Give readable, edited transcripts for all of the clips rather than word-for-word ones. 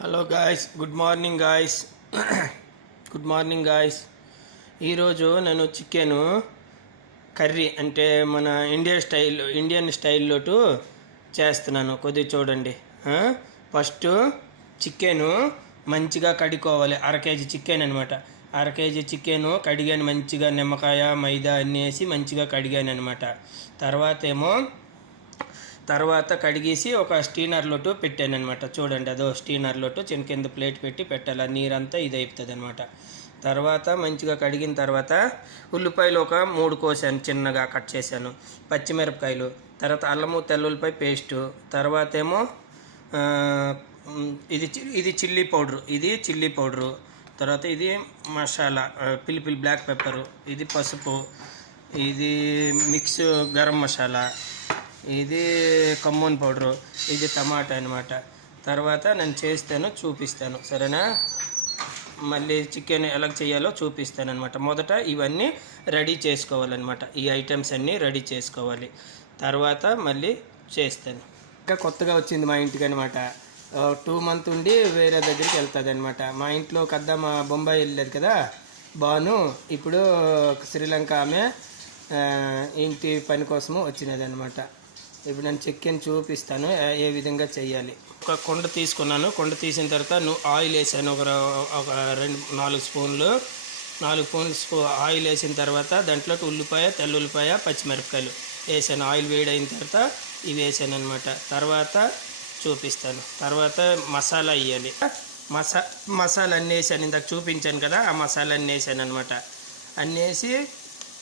Hello guys, good morning guys. Good morning guys. ఈరోజు నేను chicken curry అంటే మన ఇండియన్ స్టైల్లోటు చేస్తున్నాను. కొద్దిగా చూడండి. ఫస్ట్ చికెను మంచిగా కడుక్కోవాలి. అర కేజీ చికెన్ అనమాట. అర కేజీ చికెను కడిగాను మంచిగా, నిమ్మకాయ మైదా అన్నీ వేసి మంచిగా కడిగాను అనమాట. తర్వాత కడిగేసి ఒక స్టీనర్లోటు పెట్టాను అనమాట. చూడండి, అదో స్టీనర్లోటు చిన్న కింద ప్లేట్ పెట్టి పెట్టాలి. నీరంతా ఇది అయిపోతుంది అనమాట. తర్వాత మంచిగా కడిగిన తర్వాత ఉల్లిపాయలు ఒక 3 కోసాను, చిన్నగా కట్ చేశాను. పచ్చిమిరపకాయలు, తర్వాత అల్లము తెల్లుల్లిపాయ పేస్టు, తర్వాత ఏమో ఇది చిల్లీ పౌడరు, తర్వాత ఇది మసాలా పిలిపిలి బ్లాక్ పెప్పరు, ఇది పసుపు, ఇది మిక్స్ గరం మసాలా, ఇది కమ్మూన్ పౌడరు, ఇది టమాటా అనమాట. తర్వాత నేను చేస్తాను, చూపిస్తాను, సరేనా? మళ్ళీ చికెన్ ఎలా చేయాలో చూపిస్తాను అనమాట. మొదట ఇవన్నీ రెడీ చేసుకోవాలన్నమాట. ఈ ఐటమ్స్ అన్నీ రెడీ చేసుకోవాలి. తర్వాత మళ్ళీ చేస్తాను. ఇంకా కొత్తగా వచ్చింది మా ఇంటికి అనమాట. 2 months ఉండి వేరే దగ్గరికి వెళ్తుంది అనమాట. మా ఇంట్లో మా బొంబాయి వెళ్ళలేదు కదా బాను, ఇప్పుడు శ్రీలంక ఆమె ఇంటి పని కోసము వచ్చినది అనమాట. ఇప్పుడు నేను చికెన్ చూపిస్తాను ఏ విధంగా చేయాలి. ఒక కొండ తీసుకున్నాను. కొండ తీసిన తర్వాత ఆయిల్ వేసాను. ఒక 4 స్పూన్లు ఆయిల్ వేసిన తర్వాత దాంట్లో ఉల్లిపాయ, తెల్లుల్లిపాయ, పచ్చిమిరపకాయలు వేసాను. ఆయిల్ వేడైన తర్వాత ఇవి వేసాను అనమాట. తర్వాత చూపిస్తాను. తర్వాత మసాలా వేయాలి. మసాలా అన్నీ వేసాను. ఇందాక చూపించాను కదా, ఆ మసాలా అన్నీ వేసాను అనమాట. అన్నీ వేసి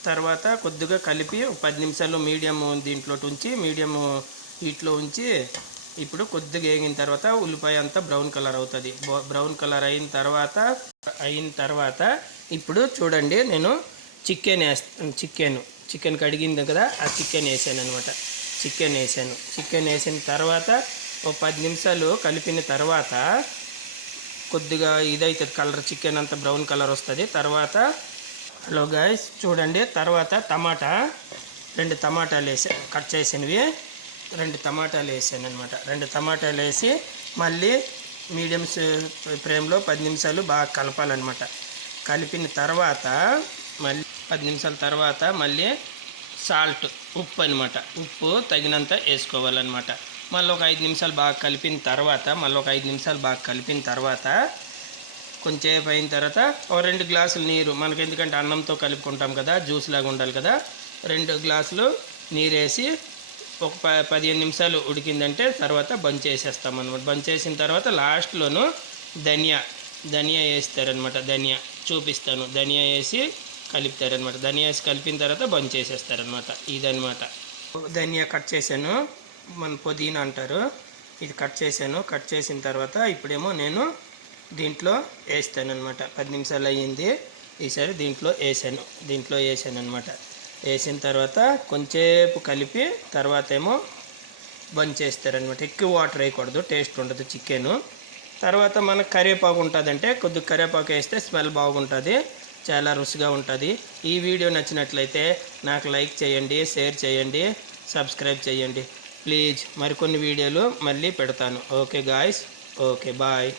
తర్వాత కొద్దిగా కలిపి 10 నిమిషాలు మీడియం హీట్లో ఉంచి ఇప్పుడు కొద్దిగా వేగిన తర్వాత ఉల్లిపాయ అంతా బ్రౌన్ కలర్ అవుతుంది. బ్రౌన్ కలర్ అయిన తర్వాత ఇప్పుడు చూడండి, నేను చికెన్ కడిగింది కదా, ఆ చికెన్ వేసాను అనమాట. చికెన్ వేసిన తర్వాత 10 నిమిషాలు కలిపిన తర్వాత కొద్దిగా ఇదైతుంది కలర్, చికెన్ అంతా బ్రౌన్ కలర్ వస్తుంది. తర్వాత హలో గాయస్, చూడండి, తర్వాత 2 టమాటాలు వేసి కట్ చేసినవి 2 టమాటాలు వేసాను అనమాట. 2 టమాటాలు వేసి మళ్ళీ మీడియం ఫ్లేమ్లో 10 నిమిషాలు బాగా కలపాలన్నమాట. కలిపిన తర్వాత మళ్ళీ 10 నిమిషాల తర్వాత మళ్ళీ ఉప్పు అనమాట. ఉప్పు తగినంత వేసుకోవాలన్నమాట. మళ్ళీ ఒక 5 నిమిషాలు బాగా కలిపిన తర్వాత కొంచెంసేపు అయిన తర్వాత ఒక 2 గ్లాసులు నీరు, మనకి ఎందుకంటే అన్నంతో కలుపుకుంటాం కదా, జ్యూస్ లాగా ఉండాలి కదా, 2 గ్లాసులు నీరు వేసి ఒక 15 నిమిషాలు ఉడికిందంటే తర్వాత బంద్ చేసేస్తాం అనమాట. బంద్ చేసిన తర్వాత లాస్ట్లోనూ ధనియా వేస్తారనమాట. చూపిస్తాను. ధనియా వేసి కలుపుతారనమాట. ధనియా వేసి కలిపిన తర్వాత బంద్ చేసేస్తారనమాట. ఇదనమాట. ధనియా కట్ చేశాను, మన పుదీనా అంటారు, ఇది కట్ చేసిన తర్వాత ఇప్పుడేమో నేను దీంట్లో వేస్తాను అనమాట. 10 నిమిషాలు అయ్యింది. ఈసారి దీంట్లో వేసాను అనమాట. వేసిన తర్వాత కొంచెంసేపు కలిపి తర్వాత ఏమో బంద్ చేస్తారనమాట. ఎక్కువ వాటర్ వేయకూడదు, టేస్ట్ ఉండదు చికెను. తర్వాత మనకు కరివేపాకు ఉంటుందంటే కొద్దిగా కరివేపాకు వేస్తే స్మెల్ బాగుంటుంది, చాలా రుచిగా ఉంటుంది. ఈ వీడియో నచ్చినట్లయితే నాకు లైక్ చేయండి, షేర్ చేయండి, సబ్స్క్రైబ్ చేయండి ప్లీజ్. మరికొన్ని వీడియోలు మళ్ళీ పెడతాను. Okay guys, okay bye.